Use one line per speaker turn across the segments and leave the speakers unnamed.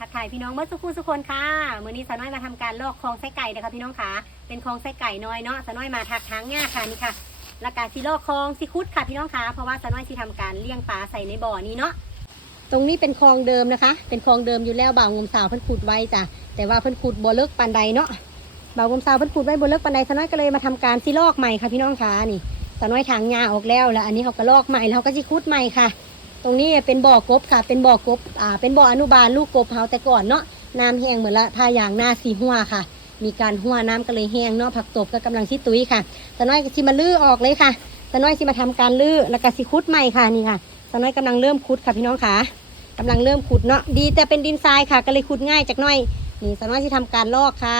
ทักทายพี่น้องเมื่อสักครู่สุกคนค่ะมื้อนี้สาวน้อยมาทำการลอกคลองไส้ไก่นะคะพี่น้องค่ะเป็นคลองไส้ไก่น้อยเนาะสาวน้อยมาทักทางง่าค่ะนี่ค่ะแล้วก็สิลอกคลองสิคุดค่ะพี่น้องค่ะเพราะว่าสาวน้อยสิทำการเลี้ยงปลาใส่ในบ่อนี้เนาะตรงนี้เป็นคลองเดิมนะคะ เป็นคลองเดิมอยู่แล้วบ่าวงมสาวเพิ่นขุดไว้จ้ะแต่ว่าเพิ่นขุดบ่เลิกปานใดเนาะบ่าวงมสาวเพิ่นขุดไว้บ่เลิกปานใดสาวน้อยก็เลยมาทำการสิลอกใหม่ค่ะพี่น้องค่ะนี่สาวน้อยทางหญ้าออกแล้วแล้ว อันนี้เขาก็ลอกใหม่แล้วเขาก็สิคุดใหม่ค่ะ ตรงนี้เป็นบ่อกบค่ะ เป็นบ่อกบอ่าเป็นบ่ออนุบาลลูกกบเฮาแต่ก่อนเนาะน้ำแห้งเหมือนละพาอย่างหน้าสีหัวค่ะ มีการหัวน้ำก็เลยแห้งเนาะผักตบก็กำลังชิตุ้ยค่ะตะน้อยก็สิมาลื้อออกเลยค่ะตะน้อยสิมาทำการลื้อแล้วก็สิคุดใหม่ค่ะนี่ค่ะตะน้อยกำลังเริ่มคุดค่ะพี่น้องค่ะกำลังเริ่มขุดเนาะดีแต่เป็นดินทรายค่ะ ก็เลยขุดง่ายจากน้อยนี่ตะน้อยสิทำการลอกค่ะ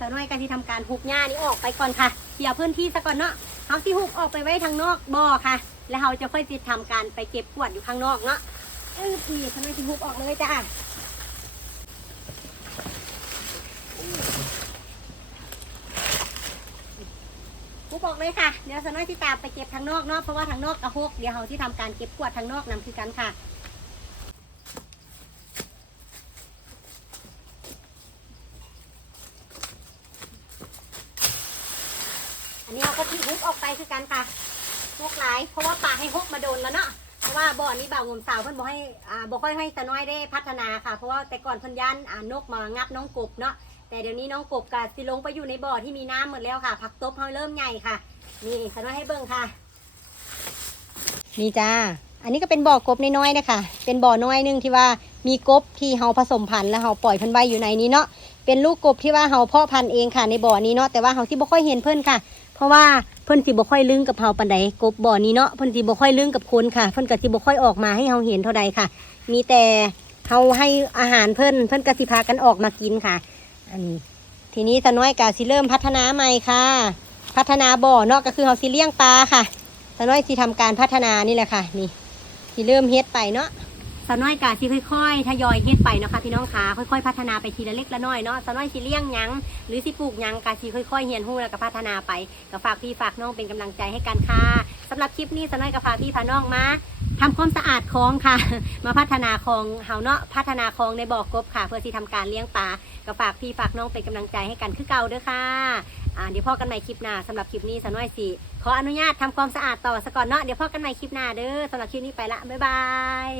ตะน้อยก็สิทำการหุบหญ้านี้ออกไปก่อนค่ะเคลียร์พื้นที่ซะก่อนเนาะเอาสิหุบออกไปไว้ทางนอกบ่อค่ะ แล้วเราจะค่อยติดทำการไปเก็บขวดอยู่ข้างนอกเนาะเออนี่ทำไมถึงหุบออกเลยจ้าหุบออกเลยค่ะ เดี๋ยวสน้อยที่ตามไปเก็บทางนอกเนาะเพราะว่าทางนอกกระหกเดี๋ยวเราที่ทำการเก็บขวดทางนอกนำคือกันค่ะอันนี้เราก็ที่ฮุบออกไปคือกันค่ะ ฮุกหลาย เพราะว่าปลาให้ฮกมาโดนแล้วเนาะเพราะว่าบ่อนี้บ่าวงมสาวเพิ่นบ่ให้อ่าบ่ค่อยให้ตะน้อยได้พัฒนาค่ะ เพราะว่าแต่ก่อนเพิ่นย่านอ่านกมางับน้องกบเนาะแต่เดี๋ยวนี้น้องกบก็สิลงไปอยู่ในบ่อที่มีน้ำหมดแล้วค่ะ ผักตบเฮาเริ่มใหญ่ค่ะ นี่ตะน้อยให้เบิ่งค่ะ นี่จ้าอันนี้ก็เป็นบ่อกบน้อยๆนะคะเป็นบ่อน้อยหนึงที่ว่ามีกบที่เฮาผสมพันธุ์แล้วเฮาปล่อยเพิ่นไว้อยู่ในนี้เนาะเป็นลูกกบที่ว่าเฮาเพาะพันธุ์เองค่ะในบ่อนี้เนาะแต่ว่าเฮาที่บ่ค่อยเห็นเพิ่นค่ะ เพราะว่า พิ่นสิบ่ค่อยลึงกับเฮาปานใดกบบ่อนี้เนาะเพิ่นสิบ่ค่อยลึงกับคนค่ะ เพิ่นก็สิบ่ค่อยออกมาให้เฮาเห็นเท่าใดค่ะ มีแต่เฮาให้อาหารเพิ่นเพิ่นก็สิพากันออกมากินค่ะ อันนี้ ทีนี้ตาน้อยก็สิเริ่มพัฒนาใหม่ค่ะ พัฒนาบ่อเนาะก็คือเฮาสิเลี้ยงปลาค่ะตาน้อยสิทำการพัฒนานี่แหละค่ะ นี่สิเริ่มเฮ็ดไปเนาะาวน้อยกะสิค่อยๆทยอยเฮ็ดไปเนาะค่ะพี่น้องคะค่อยๆ พัฒนาไปทีละเล็กละน้อยเนาะสาวน้อยสิเลี้ยงหยังหรือสิปลูกหยังกะสิค่อยๆเฮียนหู้แล้วก็พัฒนาไปก็ฝากพี่ฝากน้องเป็นกำลังใจให้กันค่ะ สำหรับคลิปนี้สาวน้อยก็พาพี่พาน้องมาทำความสะอาดคลองค่ะ มาพัฒนาคลองเฮาเนาะพัฒนาคลองในบ่อกบค่ะ เพื่อที่ทำการเลี้ยงปลาก็ฝากพี่ฝากน้องเป็นกำลังใจให้กันคือเก่าเด้อค่ะอ่าเดี๋ยวพ่อกันใหม่คลิปหน้าสำหรับคลิปนี้สน้อยสิขออนุญาตทำความสะอาดต่อสะก่อนเนาะเดี๋ยวพ่อกันใหม่คลิปหน้าเด้อสำหรับคลิปนี้ไปละบ๊ายบาย